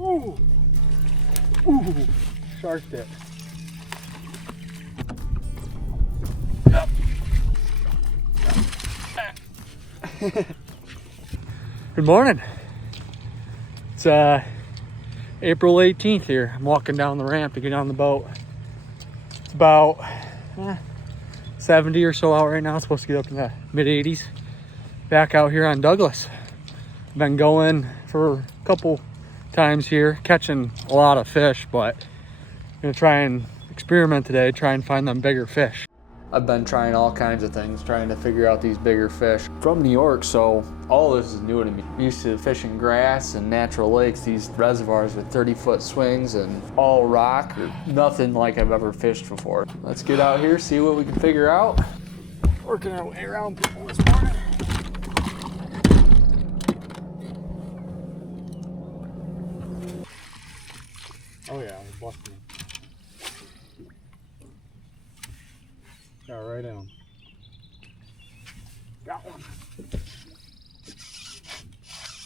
Ooh. Ooh. Sharked it. Yep. Good morning. It's April 18th here. I'm walking down the ramp to get on the boat. It's about 70 or so out right now. It's supposed to get up in the mid 80s. Back out here on Douglas. Been going for a couple times here, catching a lot of fish, but I'm gonna try and experiment today, try and find them bigger fish. I've been trying all kinds of things, trying to figure out these bigger fish. From New York, so all this is new to me. I'm used to fishing grass and natural lakes, these reservoirs with 30-foot swings and all rock, or nothing like I've ever fished before. Let's get out here, see what we can figure out. Working our way around people this morning. Oh yeah, we're busting. Got right in. Got one.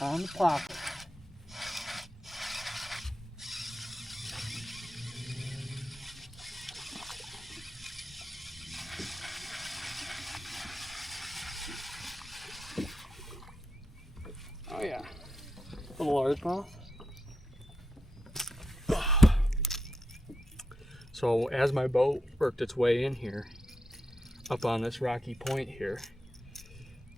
On the Plopper. Oh yeah. Little largemouth. So as my boat worked its way in here, up on this rocky point here,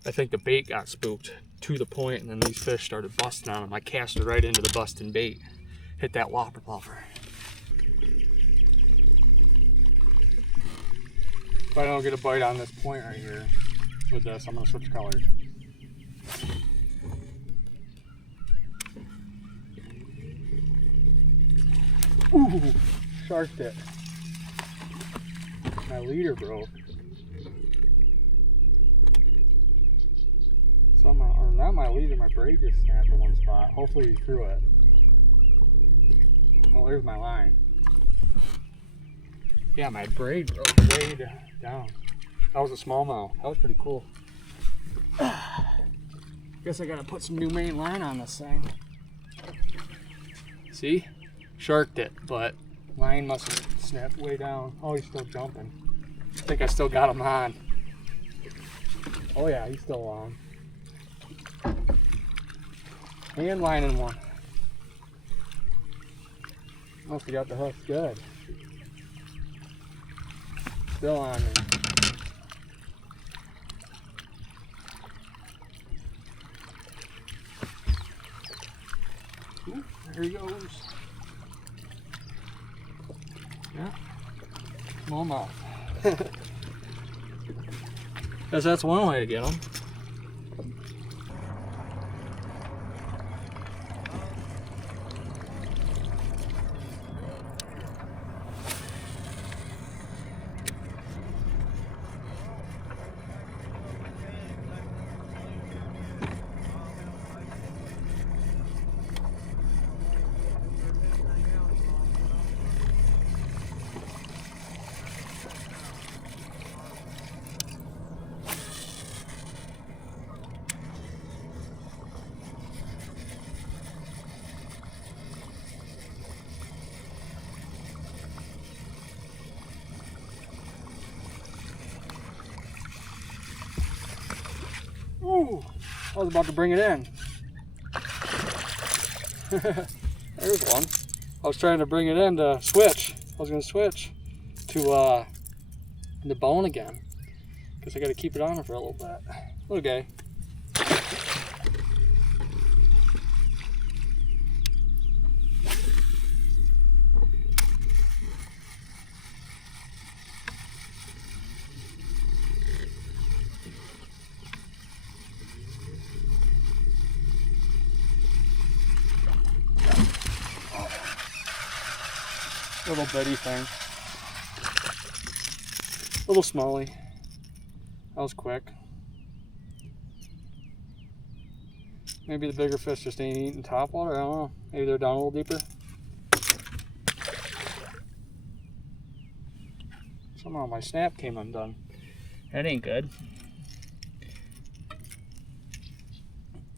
I think the bait got spooked to the point, and then these fish started busting on them. I cast it right into the busting bait, hit that Whopper Plopper. If I don't get a bite on this point right here with this, I'm gonna switch colors. Ooh, sharked it. My leader broke. Somehow, or not my leader, my braid just snapped in one spot. Hopefully he threw it. Oh, there's my line. Yeah, my braid broke way down. That was a smallmouth. That was pretty cool. Guess I gotta put some new main line on this thing. See? Sharked it, but line must have snapped way down. Oh, he's still jumping. I think I still got him on. Oh yeah, he's still on. And line in one. Must have got the hook good. Still on me. Ooh, there he goes. Yeah. Smallmouth. Guess that's one way to get them. Ooh, I was about to bring it in. There's one. I was trying to bring it in to switch. I was going to switch to the bone again. Guess I got to keep it on for a little bit. Little guy. Little bitty thing. Little smallie. That was quick. Maybe the bigger fish just ain't eating topwater. I don't know. Maybe they're down a little deeper. Somehow my snap came undone. That ain't good.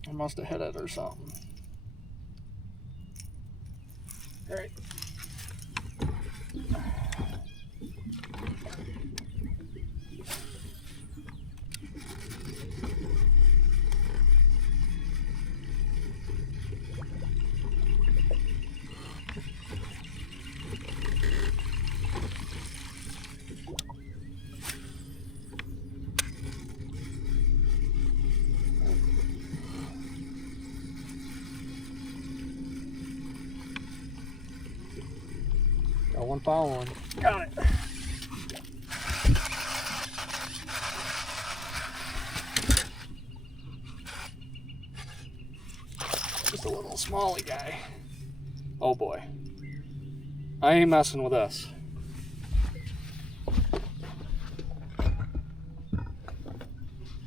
I must have hit it or something. All right. Got one following. Got it. Just a little smally guy. Oh boy. I ain't messing with this.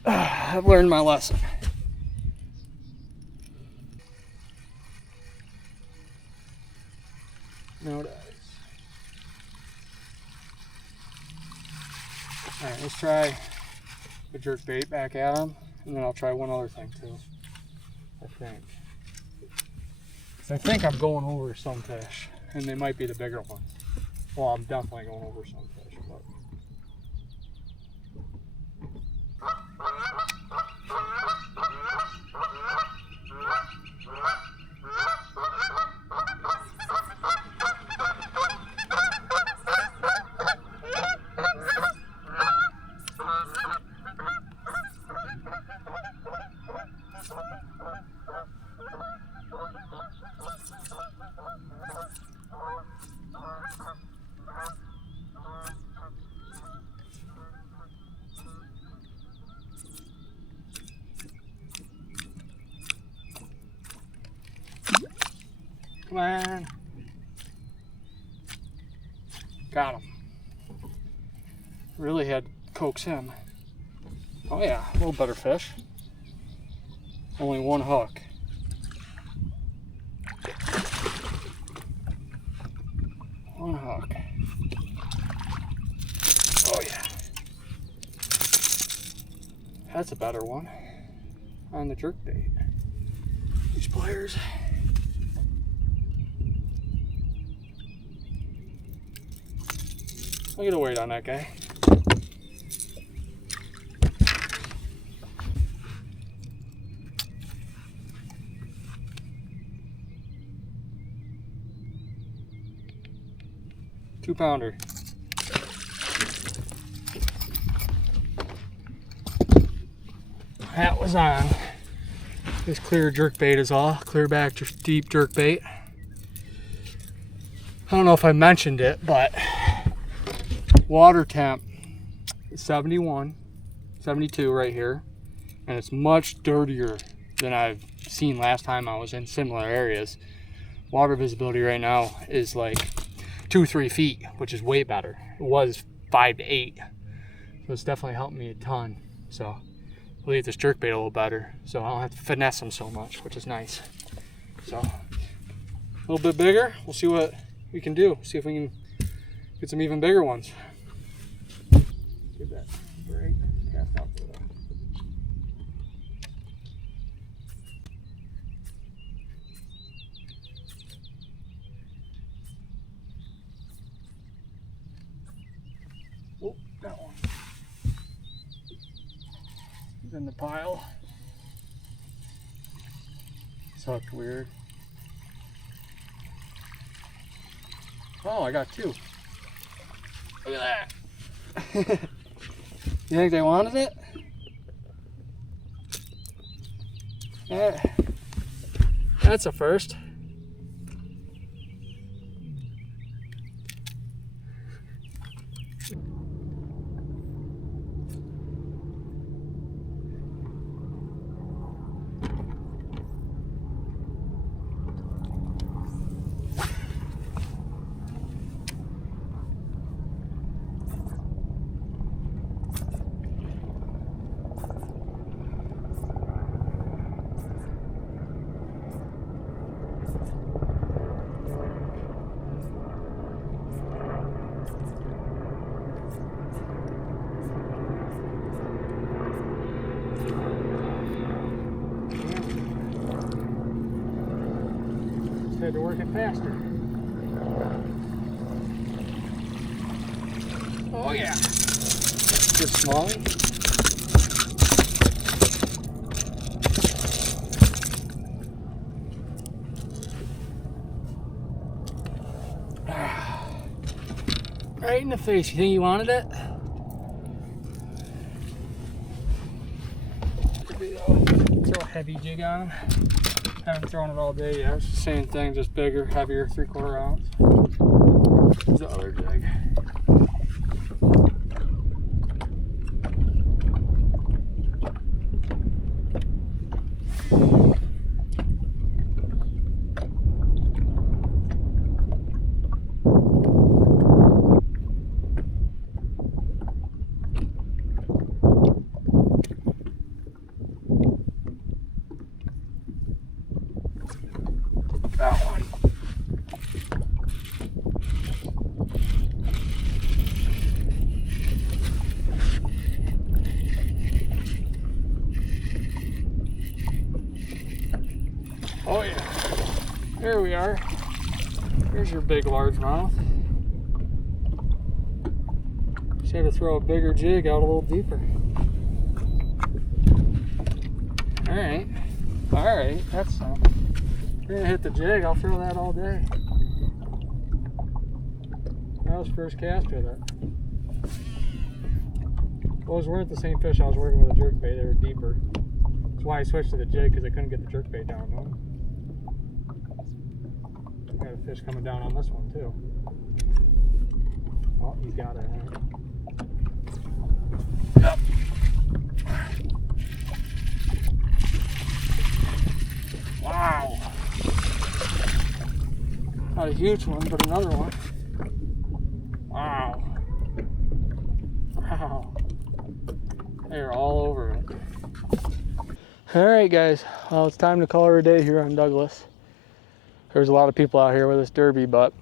I've learned my lesson. No dice. Alright, let's try the jerkbait back at him, and then I'll try one other thing too. I think I'm going over some fish, and they might be the bigger ones. Well, I'm definitely going over some fish, but come on. Got him. Really had to coax him. Oh yeah, a little better fish. Only one hook. One hook. Oh yeah. That's a better one on the jerkbait. These pliers. I'll get a weight on that guy. Two-pounder. That was on. This clear jerkbait is all. Clear back, deep jerkbait. I don't know if I mentioned it, but water temp is 71, 72 right here, and it's much dirtier than I've seen last time I was in similar areas. Water visibility right now is like 2-3 feet, which is way better. It was 5 to 8, so it's definitely helped me a ton. So I'll leave this jerkbait a little better, so I don't have to finesse them so much, which is nice. So a little bit bigger, we'll see what we can do. See if we can get some even bigger ones. Give that break, cast out for that. Oh, that one. He's in the pile. It's hooked weird. Oh, I got two. Look at that. You think they wanted it? Yeah. That's a first. Had to work it faster. Oh yeah. Just smallie. Right in the face. You think you wanted it? Throw a heavy jig on him. Haven't thrown it all day yet. It's the same thing, just bigger, heavier, 3/4 ounce. Here's the other jig. That one. Oh yeah. There we are. Here's your big largemouth. Just had to throw a bigger jig out a little deeper. Alright. Alright, that's something. You're gonna hit the jig, I'll throw that all day. That was first cast with it. Those weren't the same fish I was working with a jerkbait, they were deeper. That's why I switched to the jig, because I couldn't get the jerkbait down on them. Got a fish coming down on this one too. Oh, he's got it. Right? Yep. Wow. Not a huge one, but another one. Wow. Wow. They're all over it. Alright guys, well it's time to call her a day here on Douglas. There's a lot of people out here with this derby, but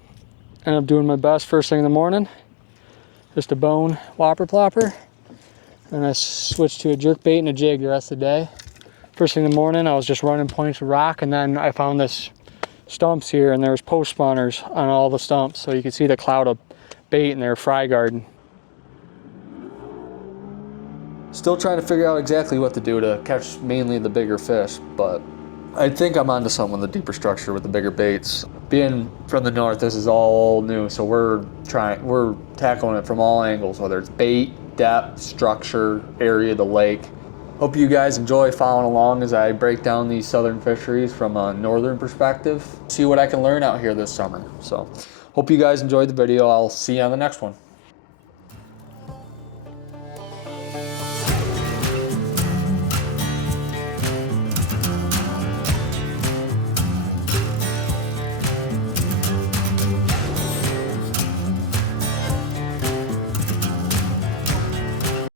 I ended up doing my best first thing in the morning. Just a bone Whopper Plopper. And I switched to a jerkbait and a jig the rest of the day. First thing in the morning, I was just running points of rock, and then I found this stumps here, and there's post spawners on all the stumps, so you can see the cloud of bait in their fry garden. Still trying to figure out exactly what to do to catch mainly the bigger fish, but I think I'm onto something with the deeper structure with the bigger baits. Being from the north, this is all new, so we're tackling it from all angles, whether it's bait, depth, structure, area of the lake. Hope you guys enjoy following along as I break down these southern fisheries from a northern perspective. See what I can learn out here this summer. So, hope you guys enjoyed the video. I'll see you on the next one.